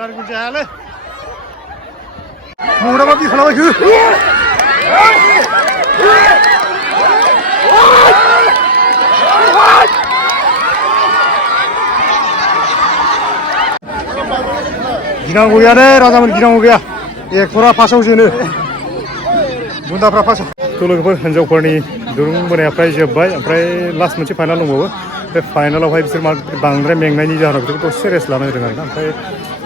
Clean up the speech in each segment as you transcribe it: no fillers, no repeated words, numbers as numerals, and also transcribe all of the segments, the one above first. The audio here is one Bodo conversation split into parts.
नारें गुरजायालै मरा माबि खालामबायखो गिनांगौ गैया दे राजामोन गिनांगौ गैया एक्टरा फार्स्टआव जेनो बुन्दाफ्रा फार्स्टआव लोगोफोर हिन्जावफोरनि दुरुं बोनाया फ्राय जोब्बाय ओमफ्राय लास्ट मोनसे फाइनाल दंबावो बे फाइनालावहाय बिसोर बांद्राय मेंनायनि जाहोनाव बिसोरखौ दसे रेस्ट लानो होदों आरोना ओमफ्राय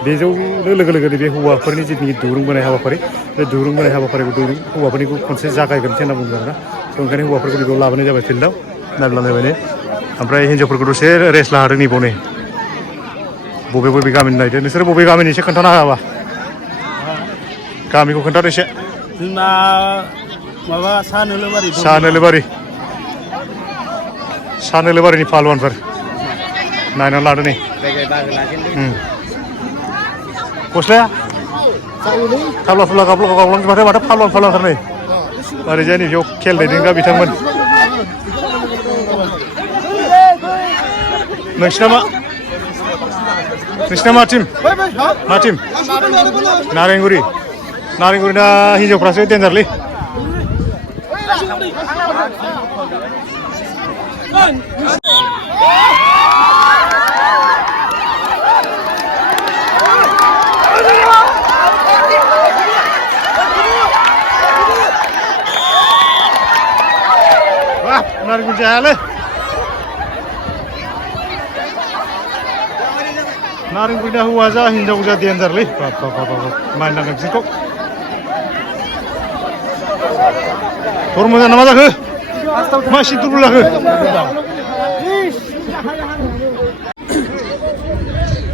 बेजोंनो लोगो लोगोनो बे हौवाफोरनि जिथुनिखि दुरुं बोनाय हाबाफारि बे दुरुं बोनाय हाबाफारिखौ हौवाफोरनिखौ खनसे जागायग्रोनोसै होनना बुंदों आरोना स' ओंखायनो हौवाफोरखौ बेखौ लाबोनाय जाबाय फिल्डआव नायब्लानो जाबाय ने ओमफ्राय हिन्जावफोरखौ दसे रेस्ट लाहोदों नैबाव नै बबे गामिनि नायदो नोंसोरो बबे गामिनि एसे खोन्थानो हायाबा गामिखौ खोन्थादो एसे जोंना माबा सा नोलोबारिनि पालवानफोर नायनानै लादो नै गस्लाया थाब्ला फुला गावलांजोबबाथाय माथो पालवानथार नै ओरैजाय नै बेयाव खेल दैदेनग्रा बिथांमोन नोंसिना मा टिम नारेंगुरिना हिन्जावफ्रासो डेन्जारलै नारेंगुरि जायालै नारेंगुरिना हौवा जा हिन्जाव जा डेन्जारलै मानिनांगोन बिसोरखौ थर मोजां ना मा जाखो मा एसे दुरबल जाखो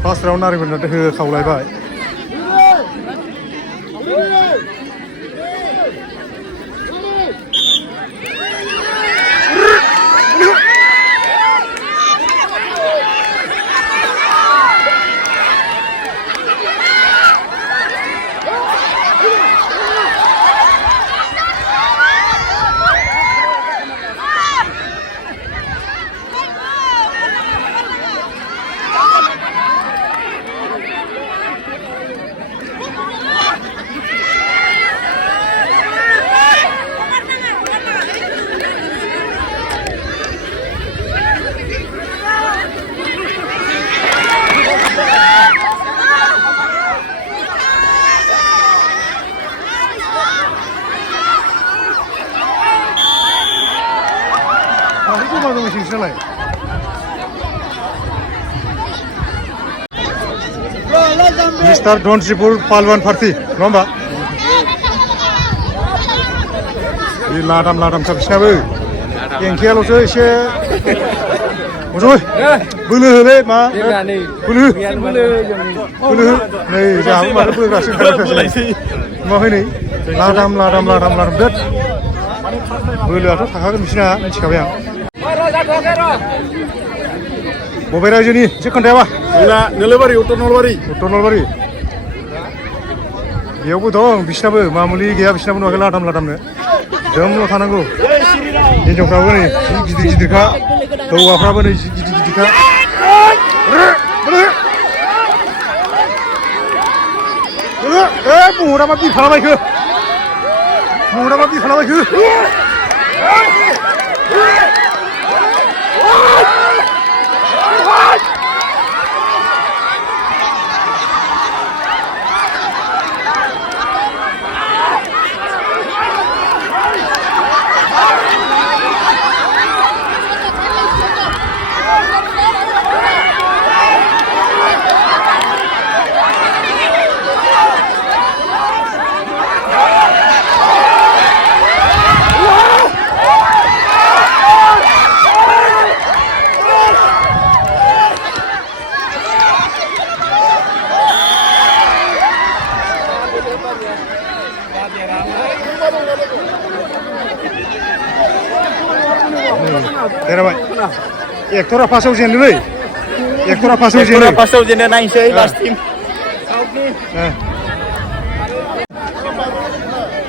फार्स्ट राउन्ड नारेंगुरिना होखावलायबाय मिस्टार धनसिपुर पालवान पार्टी नङा होमबा बे लादाम बिसिनाबो एंखेयाल'सो एसे बोलो होलै मा बोलो नै जोंहाबो माथो बोग्रासो ओंखारगासिनो नुवाखै नै लादाम बिराद बोलोआथ' थाखागोन बिसिना मिथिखाबाय आं बबे रायजोनि एसे खोन्थायाबा जोंना नोलोबारि उत्तर नलबारि बेयावबो दं बिसिनाबो मामुलि गैया बिसिनाबो नुवाखै लादामनो जोमल' थानांगौ हिन्जावफ्राबो नै गिदिरखा हौवाफ्राबो नै गिदिरखा महरा मा बि खालामबायखो एक्टरा फार्स्टआव जेनोलै एक्टरा फार्स्टआव जेनो नायनोसै लास्ट टिम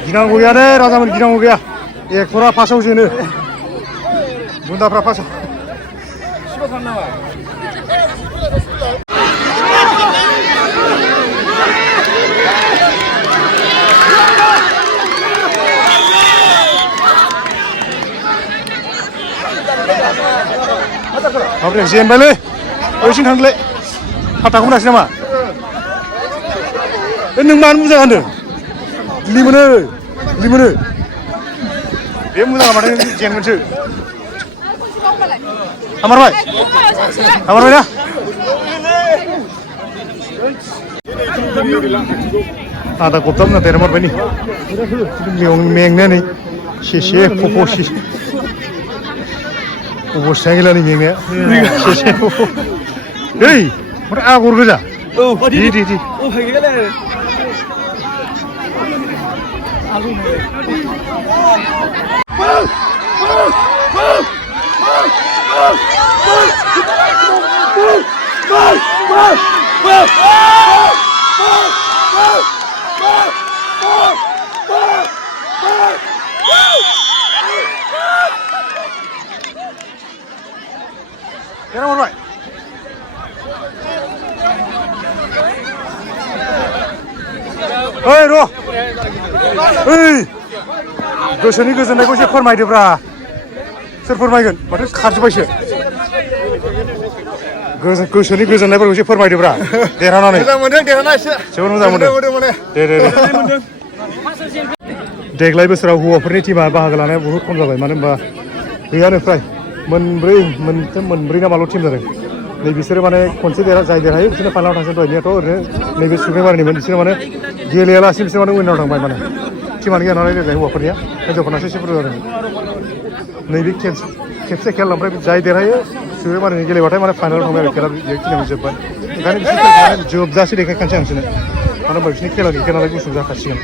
गिनांगौ गैया दे राजामोन गिनांगौ गैया एक्टरा फार्स्टआव जेनो बुन्दाफ्रा फार्स्टआव माब्रै जेनबायलै बैसिं थांदोलै फाटाखौ मोनासै नामा नों मानो मोजां होनदों लिमोनो बे मोजां माथो जेनगोनसो हामारबाय ना आधा गप्ता मोना देरमारबाय नि मेंनानै सेसे फफ'सि अबस्थाया गैला नै मेंनाया सेसे फफ' दै माथो आगर गोजा दे देरमारबाय ओइ र' ओइ गोसोनि गोजोननायखौ एसे फोरमायदोब्रा सोर फोरमायगोन माथो खारजोब्बायसो गोसोनि गोजोननायफोरखौ एसे फोरमायदोब्रा देरहानानै मोजां मोनदों देरहाना एसे जोबोद मोजां मोनदों दे देग्लाय बोसोराव हौवाफोरनि टिमा बाहागो लानाया बहुद खम जाबाय मानो होनबा गैयानो फ्राय मोनब्रै ना माल' टिम जादों नै बिसोरो माने खनसे जाय देरहायो बिसोरनो फाइनालाव थांसै दहायनियाथ' ओरैनो नैबे सुग्राइबारिनिमोन बिसोरो माने गेलेयालासिनो बिसोर माने उइनाव थांबाय माने टिमानो गैया नालाय देग्लाय हौवाफोरनिया हिन्जावफोरनासो एसे बुरजा जादों नैबे खेबसे खेल ओमफ्राय जाय देरहायो सुग्राइबारिनि गेलेबाथाय माने फाइनालाव थांबाय आरो खेला बेखिनियावनो जोब्बाय ओंखायनो बिसोर जोबजासे देखायखानोसै आं बिसोरनो मानो होनबा बिसोरनि खेला गैखाया नालाय गुसुं जाखासिगोन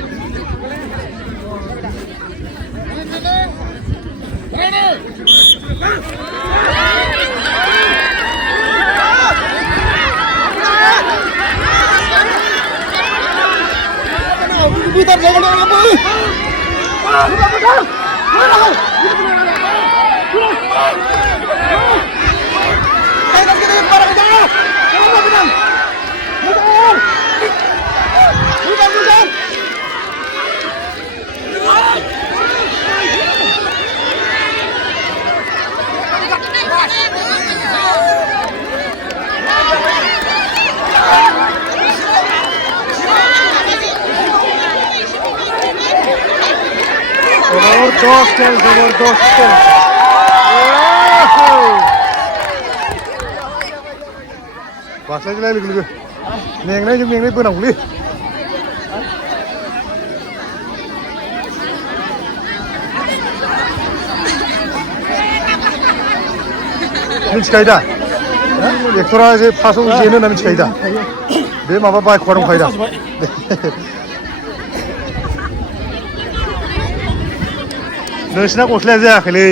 जबरदस्त बास्लायलाय लोगो लोगो मेंनायजों मेंनाय बोनांगौलै मिथिखायो दा एक्टरा एसे फार्स्टआव जेनो होनना मिथिखायो दा बे माबा बाइकआ दंखायो दा नोंसिना गस्लाया जायाखैलै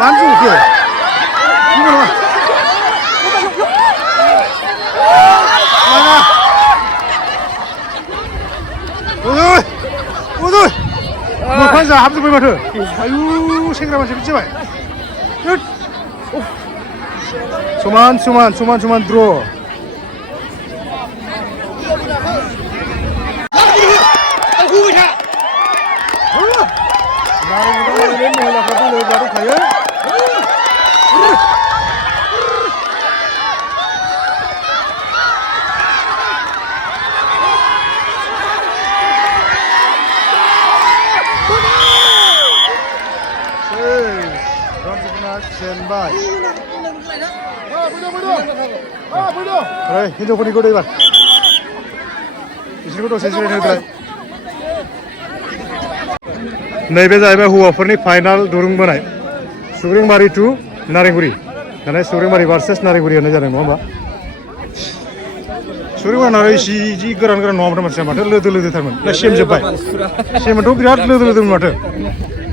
मानो जौखो मोखां जाहाबजोब्बाय माथो आयु सेंग्रा मानसि बिदि जाबाय समान द्र महिलाफ्रा दंखायो जेनबाय हिन्जावफोरनिखौ दैबार बिसोरखौ दसे जिरायनो नैबे जाहैबाय हौवाफोरनि फाइनाल दुरुं बोनाय सुग्रेंबारि टु नारेंगुरि माने सुग्रेंबारि भार्सेस नारेंगुरि होननाय जादों नङा होमबा सुग्रेंबारि जि गोरान नङामोन मानसिया माथो लोदोथारमोन दा सेमजोब्बाय सेमोनथ' बिराद लोदोमोन माथो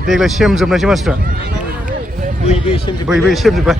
देग्लाय सेमजोबनायसै मानसिफ्रा बैबो सेमजोब्बाय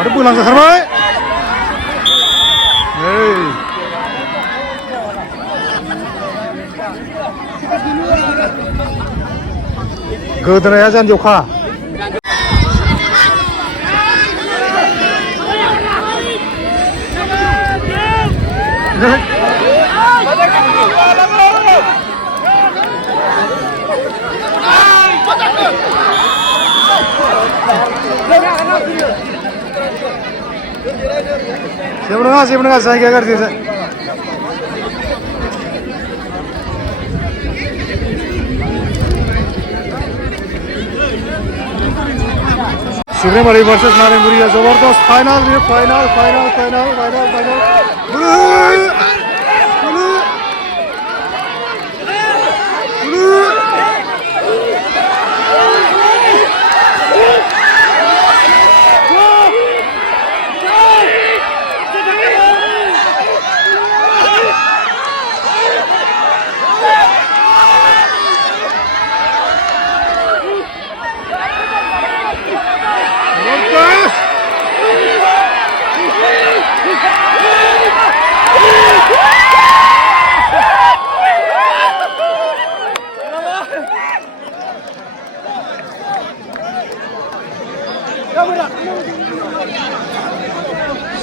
Ada pulang ke Sarmai. Hei. Gedenya jangan joka. Siapa nengah, saya kira kerja. Supreme versus Naremburi Zabardast final.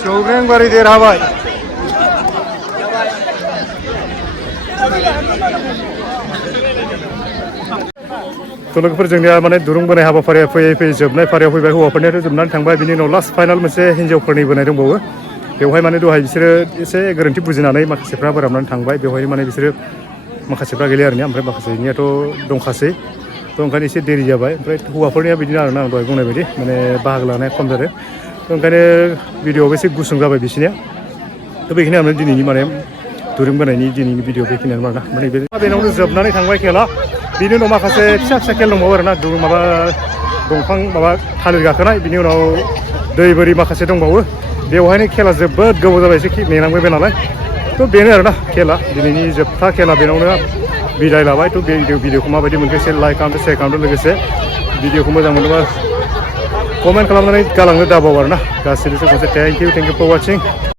Supreme bari derhabai. लोगोफोर जोंनिया माने दुरुं बोनाय हाबाफारिया फैयै जोबनाय फारियाव फैबाय हौवाफोरनियाथ' जोबनानै थांबाय बिनि उनाव लास्ट फाइनाल मोनसे हिन्जावफोरनि बोनाय दंबावो बेवहाय माने दहाय बिसोरो एसे गोरोन्थि बुजिनानै माखासेफ्रा बोराबनानै थांबाय बेवहाय माने बिसोरो माखासेफ्रा गैलिया आरोना ओमफ्राय माखासेनियाथ' दंखासै थ' ओंखायनो एसे देरि जाबाय ओमफ्राय हौवाफोरनिया बिदिनो आरोना आं दहाय बुंनाय बायदि माने बाहागो लानाया खम जादों थ' ओंखायनो भिडिअ'आबो एसे गुसुं जाबाय बिसोरनिया थ' बेखिनियानो दिनैनि माने दुरुं बोनायनि दिनैनि भिडिअ बेखिनियानो आरोना माने बेनावनो जोबनानै थांबाय खेला बिनि उनाव माखासे फिसा फिसा खेल दंबावो आरोना माबा दंफां माबा थालिर गाखोनाय बिनि उनाव दै बोरि माखासे दंबावो बेवहायनो खेला जोबोद गोबाव जाबाय एसे नेनांबाय नालाय थ' बेनो आरोना खेला दिनैनि जोबथा खेला बेनावनो बिदाय लाबाय थ' बे भिडिअखौ माबायदि मोनखो एसे लाइक खालामदो शेयार खालामदो लोगोसे भिडिअखौ मोजां मोनोबा कमेन्ट खालामनानै गालांनो दाबाव आरोना गासैबो खनसे थेंक इउ फर वाचिं